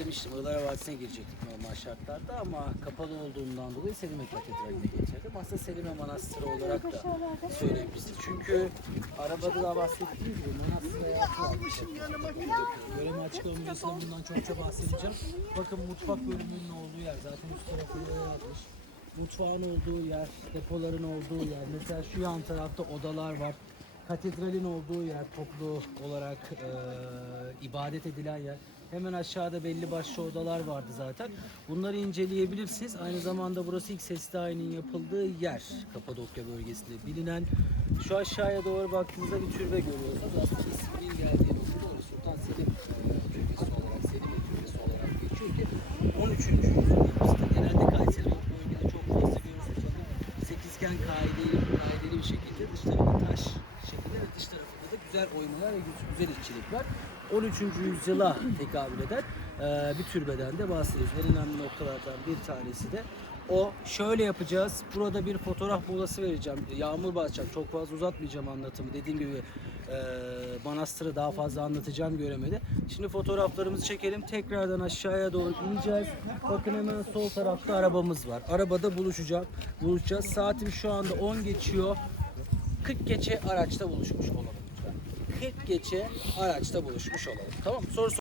Demiştim Iğlara Vadisi'ne girecektik normal şartlarda ama kapalı olduğundan dolayı Selime Katedrali'ne getirdim. Aslında Selime Manastırı olarak da söyleyebiliriz. Çünkü arabada da bahsettiğim gibi manastıra yaptılar. Göreme Açıklama Müzesi'nde bundan çokça bahsedeceğim. Bakın mutfak bölümünün olduğu yer zaten üst tarafı yapmış. Mutfağın olduğu yer, depoların olduğu yer. Mesela şu yan tarafta odalar var. Katedralin olduğu yer toplu olarak e, ibadet edilen yer. Hemen aşağıda belli başlı odalar vardı zaten. Bunları inceleyebilirsiniz. Aynı zamanda burası ilk sesli ayinin yapıldığı yer Kapadokya bölgesinde bilinen. Şu aşağıya doğru baktığınızda bir türbe görüyorsunuz. Aslında isminin geldiği nokta orası Sultan Selim e, türbesi olarak, Selim türbesi olarak geçiyor ki 13. yüzyılda genelde Kayseri bölgede çok fazla. Bakın sekizgen kaideli, kaideli bir şekilde dış tarafı taş şekilde ve dış tarafında da güzel oymalar ve güzel işçilik var. 13. yüzyıla tekabül eden e, bir türbeden de bahsediyoruz. En önemli noktalardan bir tanesi de o. Şöyle yapacağız. Burada bir fotoğraf molası vereceğim. Yağmur basacak. Çok fazla uzatmayacağım anlatımı. Dediğim gibi e, manastırı daha fazla anlatacağım göremedi. Şimdi fotoğraflarımızı çekelim. Tekrardan aşağıya doğru ineceğiz. Bakın hemen sol tarafta arabamız var. Arabada buluşacak. Buluşacağız. Saatim şu anda 10 geçiyor. 40 geçe araçta buluşmuş olalım. 40 geçe araçta buluşmuş olalım. Tamam mı? Soru